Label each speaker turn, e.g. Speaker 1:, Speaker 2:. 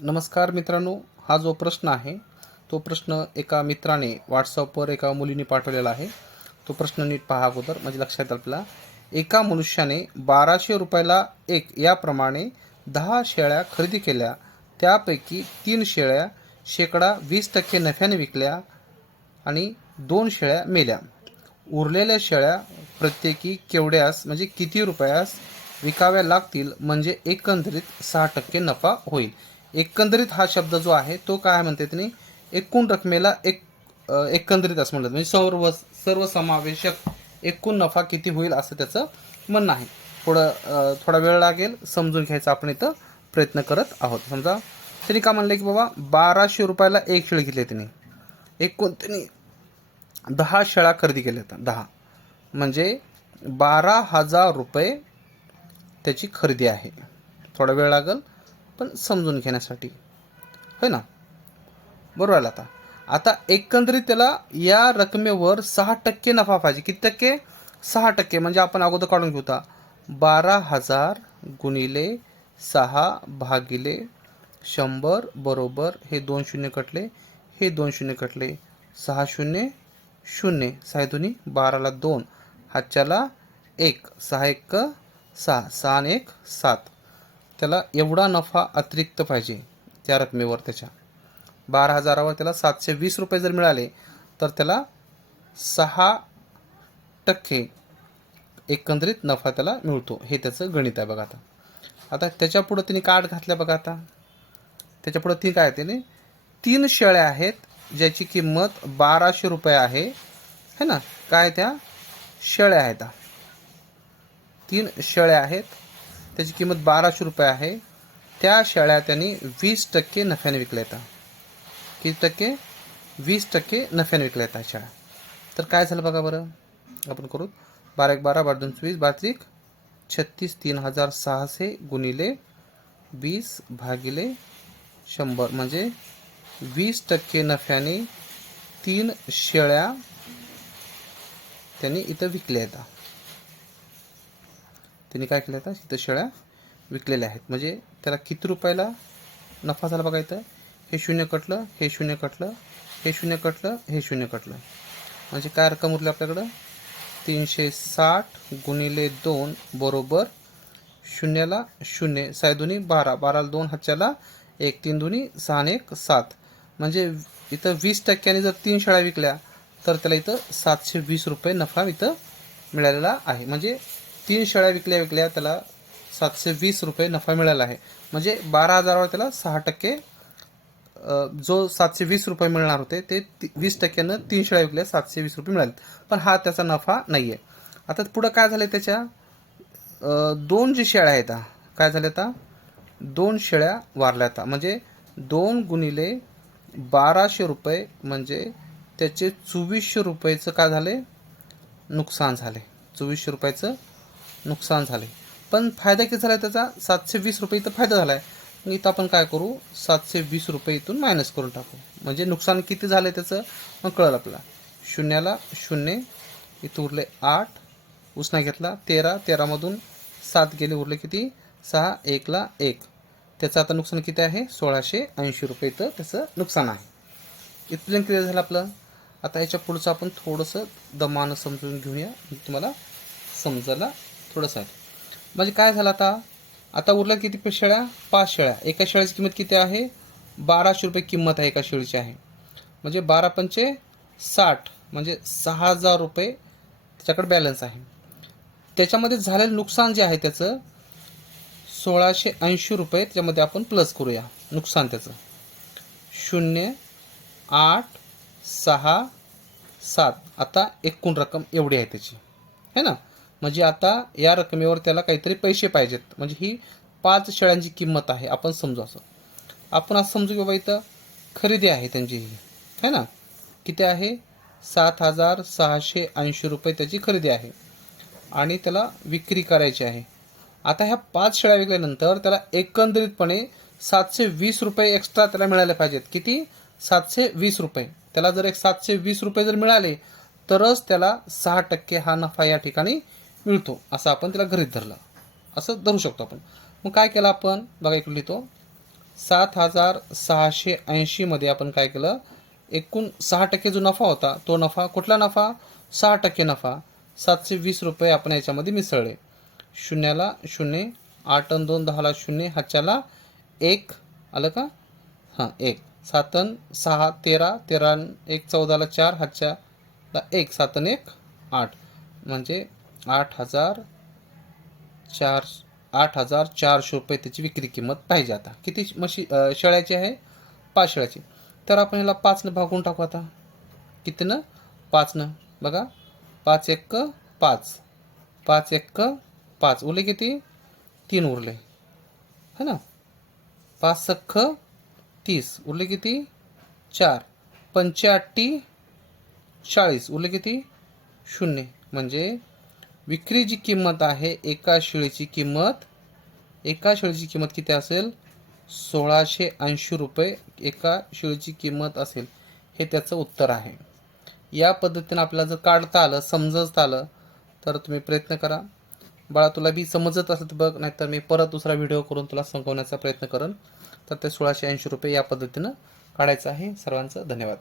Speaker 1: नमस्कार मित्रांनो हा जो प्रश्न आहे तो प्रश्न एका मित्राने व्हॉट्सअपवर एका मुलीने पाठवलेला आहे. तो प्रश्न नीट पहा अगोदर म्हणजे लक्षात येईल आपल्याला. एका मनुष्याने बाराशे रुपयाला एक याप्रमाणे दहा शेळ्या खरेदी केल्या. त्यापैकी तीन शेळ्या शेकडा वीस टक्के नफ्याने विकल्या आणि दोन शेळ्या मेल्या. उरलेल्या शेळ्या प्रत्येकी केवढ्यास म्हणजे किती रुपयास विकाव्या लागतील म्हणजे एकंदरीत सहा टक्के नफा होईल. एकंदरीत हा शब्द जो आहे तो काय म्हणते त्यांनी एकूण रकमेला एक एकंदरीत असं म्हणतात. म्हणजे सर्व सर्वसमावेशक एकूण नफा किती होईल असं त्याचं म्हणणं आहे. थोडं थोडा वेळ लागेल समजून घ्यायचा आपण इथं प्रयत्न करत आहोत. समजा त्यांनी का म्हणलं की बाबा बाराशे रुपयाला एक शेळ घेतली त्यांनी एकूण त्यांनी दहा शेळा खरेदी केल्या होत्या दहा. म्हणजे बारा हजार रुपये त्याची खरेदी आहे. थोडा वेळ लागेल. पण समजून घेण्यासाठी. होय ना? बरोबर आलं आता. आता एकंदरीत त्याला या रकमेवर सहा टक्के नफा पाहिजे. किती टक्के? सहा टक्के. म्हणजे आपण अगोदर काढून घेऊ आता. बारा हजार गुणिले सहा भागिले शंभर बरोबर हे दोन शून्य कटले. हे दोन शून्य कटले. सहा शून्य शून्य. सहा दोन्ही. बाराला दोन. हातच्याला एक. सहा एक सहा. सहा आणि एक सात. त्याला एवढा नफा अतिरिक्त पाहिजे त्या रकमेवर त्याच्या. बारा हजारावर त्याला सातशे वीस रुपये जर मिळाले तर त्याला सहा टक्के एकंदरीत नफा त्याला मिळतो. हे त्याचं गणित आहे बघा आता. आता त्याच्यापुढं त्याने तिने काठ घातल्या बघा आता. त्याच्यापुढं ती काय त्याने तीन शेळ्या आहेत ज्याची किंमत बाराशे रुपये आहे. है ना? काय त्या? शेळ्या आहेत. तीन शेळ्या आहेत. त्याची किंमत बाराशे रुपये आहे. त्या शेळ्या त्यांनी वीस टक्के नफ्याने विकल्या आहेत किती टक्के? वीस टक्के नफ्याने विकल्या आहेत शाळा. तर काय झालं बघा बरं? आपण करू. बारा एक बारा बारा दोन चोवीस बात्रिक छत्तीस तीन हजार सहाशे गुणिले वीस भागिले शंभर. म्हणजे वीस टक्के नफ्याने तीन शेळ्या त्यांनी इथं विकल्या आहेत. त्यांनी काय केलं होतं? तिथं शेळ्या विकलेल्या आहेत. म्हणजे त्याला किती रुपयाला नफा झाला बघायचं हे शून्य कटलं हे शून्य कटलं हे शून्य कटलं हे शून्य कटलं. म्हणजे काय रक्कम उरली आपल्याकडं? तीनशे साठ गुणिले दोन बरोबर शून्याला शून्य. साय दोन्ही बारा. बाराला दोन हातच्याला एक. तीन दोन्ही सहा आणि एक सात. म्हणजे इथं वीस टक्क्याने जर तीन शेळ्या विकल्या तर त्याला इथं सातशे वीस रुपये नफा इथं मिळालेला आहे. म्हणजे तीन शेळ्या विकल्या विकल्या त्याला सातशे वीस रुपये नफा मिळाला आहे. म्हणजे बारा हजारावर त्याला सहा टक्के जो सातशे वीस रुपये मिळणार होते ते ती- वीस टक्क्यानं तीन शेळ्या विकल्या सातशे वीस रुपये मिळाले. पण हा त्याचा नफा नाही आहे आता पुढं काय झालं त्याच्या? दोन जी शेळ्या आहेत काय झाल्या आता? दोन शेळ्या वारल्या आता. म्हणजे दोन गुणिले बाराशे रुपये म्हणजे त्याचे चोवीसशे रुपयेचं काय झाले नुकसान झाले चोवीसशे रुपयाचं नुकसान झाले पण फायदा किती झाला त्याचा? सातशे वीस रुपये इथं फायदा झाला आहे मग इथं आपण काय करू? सातशे वीस रुपये इथून मायनस करून टाकू. म्हणजे नुकसान किती झालं त्याचं? मग कळलं आपल्याला. शून्याला शून्य इथं उरले आठ. उसना घेतला तेरा. तेरामधून सात गेले उरले किती? सहा. एकला एक. त्याचं आता नुकसान किती आहे? सोळाशे ऐंशी रुपये इथं त्याचं नुकसान आहे. इथपर्यंत क्लिअर झालं आपलं? आता याच्या पुढचं आपण थोडंसं दमानं समजून घेऊया. तुम्हाला समजायला थोडंसं. आहे म्हणजे काय झालं आता? आता उरल्या किती शेळ्या? पाच शेळ्या. एका शेळ्याची किंमत किती आहे? बाराशे रुपये किंमत आहे एका शेळीची आहे. म्हणजे बारा पंचे साठ म्हणजे सहा हजार रुपये त्याच्याकडे बॅलन्स आहे. त्याच्यामध्ये झालेलं नुकसान जे आहे त्याचं सोळाशे ऐंशी रुपये त्याच्यामध्ये आपण प्लस करूया. नुकसान त्याचं. शून्य आठ सहा सात. आता एकूण रक्कम एवढी आहे त्याची. है ना? म्हणजे आता या रकमेवर त्याला काहीतरी पैसे पाहिजेत. म्हणजे ही पाच शेळ्यांची किंमत आहे. आपण समजू असं. आपण असं समजू की बाबा इथं खरेदी आहे त्यांची ही. है ना? किती आहे? सात हजार सहाशे ऐंशी रुपये त्याची खरेदी आहे. आणि त्याला विक्री करायची आहे. आता ह्या पाच शेळ्या विकल्यानंतर त्याला एकंदरीतपणे सातशे वीस रुपये एक्स्ट्रा त्याला मिळाले पाहिजेत. किती? सातशे वीस रुपये. त्याला जर एक सातशे वीस रुपये जर मिळाले तरच त्याला सहा टक्के हा नफा या ठिकाणी मिळतो असं आपण त्याला गृहित धरलं. असं धरू शकतो आपण. मग काय केलं आपण? बघा इकडे लिहितो. सात हजार सहाशे ऐंशीमध्ये आपण काय केलं? एकूण सहा टक्के जो नफा होता तो नफा कुठला नफा? सहा टक्के नफा. सातशे वीस रुपये आपण याच्यामध्ये मिसळले. शून्याला शून्य आठ अन दोन दहाला शून्य हाच्याला एक. आलं का? हां एक. सातन सहा तेरा. तेरा एक चौदाला चार हातच्याला एक. सातन एक आठ. म्हणजे आठ हजार चार आठ हजार चारशे रुपये त्याची विक्री किंमत पाहिजे आता. किती मशी शेळ्याची आहे? पाच शेळ्याची. तर आपण ह्याला पाचनं भागून टाकू आता. कितीनं? पाचनं. बघा. पाच एक पाच. पाच एक पाच. उरले किती? तीन उरले. है ना? पाच सख्ख तीस. उरले किती? चार. पंच्याऐंशी चाळीस. उरले किती? शून्य. म्हणजे विक्री जी किंमत आहे एका शेळीची किंमत. एका शेळीची किंमत किती असेल? सोळाशे ऐंशी रुपये एका शेळीची किंमत असेल. हे त्याचं उत्तर आहे. या पद्धतीनं आपल्याला जर काढता आलं समजता आलं तर तुम्ही प्रयत्न करा. बाळा तुला बी समजत असत बघ नाहीतर मी परत दुसरा व्हिडिओ करून तुला समजवण्याचा प्रयत्न करेन. तर ते सोळाशे ऐंशी रुपये या पद्धतीनं काढायचं आहे. सर्वांचं धन्यवाद.